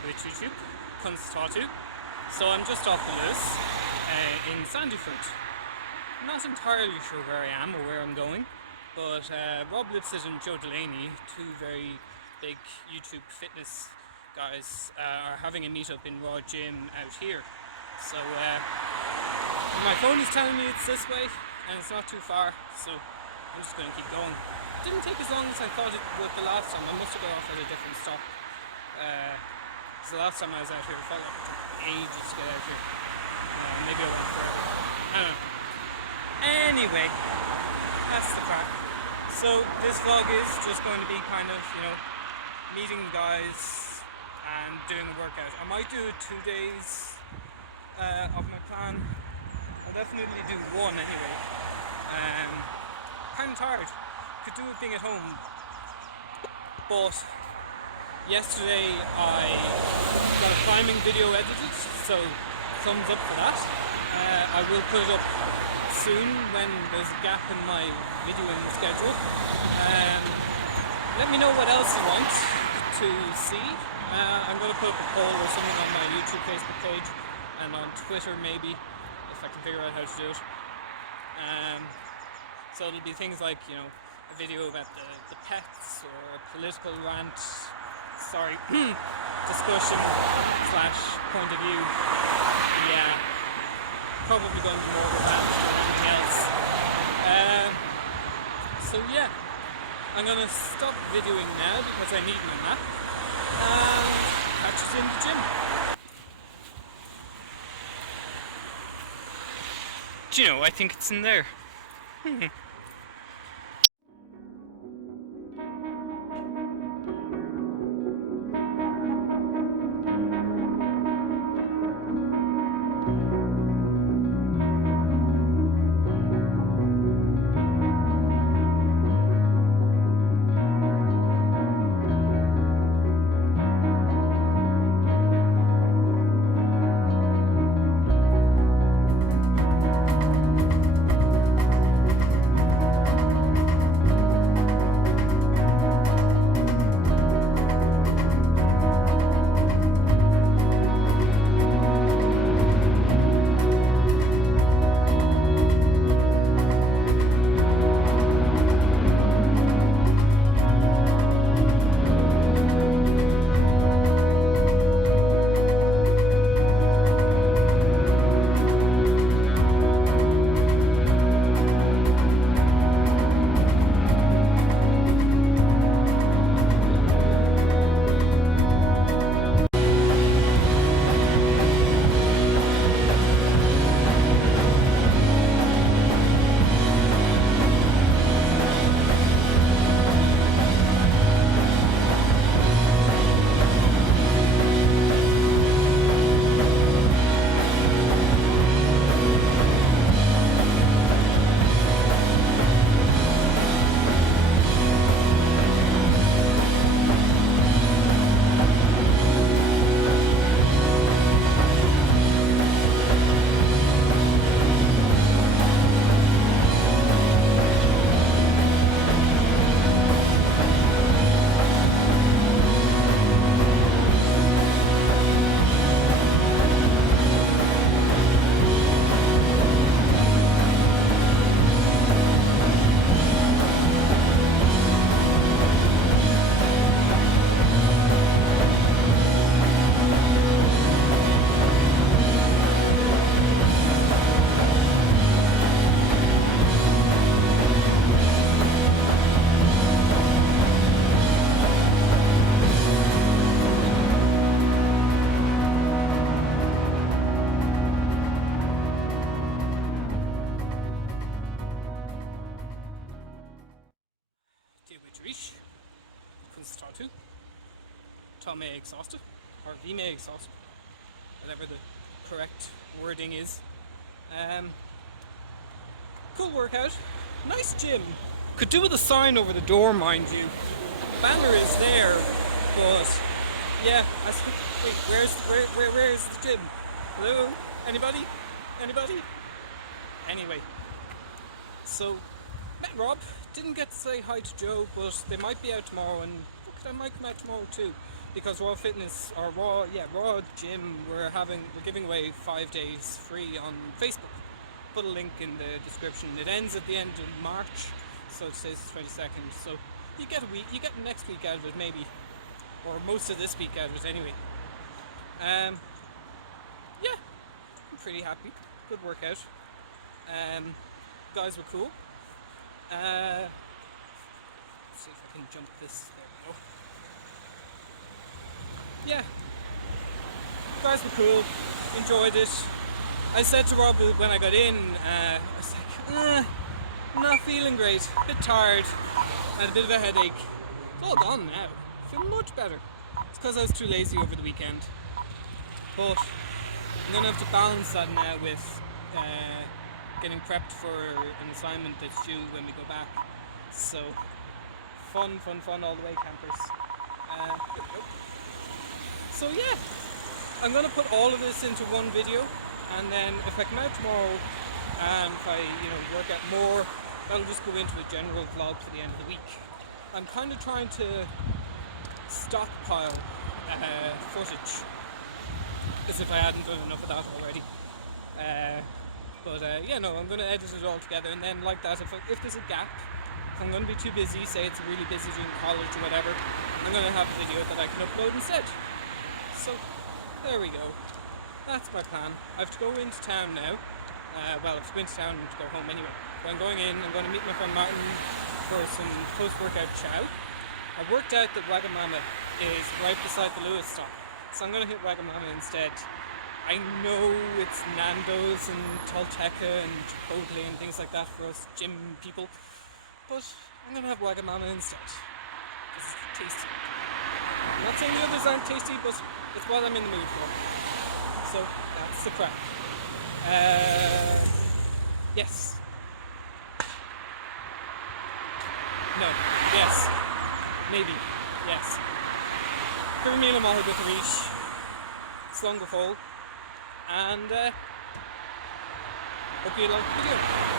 duit YouTube, Casiotone. So I'm just off the Lewis in Sandyford. I'm not entirely sure where I am or where I'm going, but Lipsett and Delaney, two very big YouTube fitness guys, are having a meetup in Raw Gym out here. So my phone is telling me it's this way and it's not too far, so I'm just going to keep going. It didn't take as long as I thought it would the last time. I must have got off at a different stop. Because the last time I was out here, it felt like it took ages to get out here. Maybe I went forever. I don't know. Anyway, that's the crack. So this vlog is just going to be kind of, meeting guys and doing a workout. I might do it 2 days of my plan. I'll definitely do one anyway. Kind of tired. Could do it being at home. But yesterday I got a climbing video edited, so thumbs up for that. I will put it up soon when there's a gap in my videoing schedule. Let me know what else you want to see. I'm going to put up a poll or something on my YouTube, Facebook page, and on Twitter maybe, if I can figure out how to do it. So it'll be things like, a video about the pets, or a political rant, discussion / point of view. Yeah, probably going to be more of that than anything else. So yeah, I'm going to stop videoing now because I need my nap, and catch us in the gym. Do you know, I think it's in there. Casiotone. Tá mé exhausted, or bhí mé exhausted, whatever the correct wording is. Cool workout, nice gym. Could do with a sign over the door, mind you. The banner is there, but yeah, wait, where is the gym? Hello? Anybody? Anyway, so met Rob. Didn't get to say hi to Joe, but they might be out tomorrow, and I might come out tomorrow too. because Raw Fitness or Raw Gym, we're giving away 5 days free on Facebook. Put a link in the description. It ends at the end of March, so it says 22nd. So you get a week, you get next week out of it maybe, or most of this week out of it anyway. Yeah, I'm pretty happy. Good workout. Guys were cool. Let's see if I can jump this. There we go. Yeah, guys were cool. Enjoyed it. I said to Rob when I got in, I was like, I'm not feeling great. A bit tired. I had a bit of a headache. It's all gone now. I feel much better. It's because I was too lazy over the weekend. But I'm going to have to balance that now with getting prepped for an assignment that's due when we go back. So, fun all the way, campers. So yeah, I'm going to put all of this into one video, and then if I come out tomorrow and if I work out more, that'll just go into a general vlog for the end of the week. I'm kind of trying to stockpile footage, as if I hadn't done enough of that already. I'm going to edit it all together, and then like that, if there's a gap, if I'm going to be too busy, say it's really busy doing college or whatever, I'm going to have a video that I can upload instead. So, there we go. That's my plan. I have to go into town now. I have to go into town to go home anyway. But I'm going in, I'm going to meet my friend Martin for some post-workout chow. I worked out that Wagamama is right beside the Lewis stop, so I'm going to hit Wagamama instead. I know it's Nando's and Tolteca and Chipotle and things like that for us gym people, but I'm going to have Wagamama instead. It's tasty. I'm not saying the others aren't tasty, but it's what I'm in the mood for. So that's the crack. Yes. No. Yes. Maybe. Yes. Cur míle maith go arís. Slán go fóill. And hope you like the video.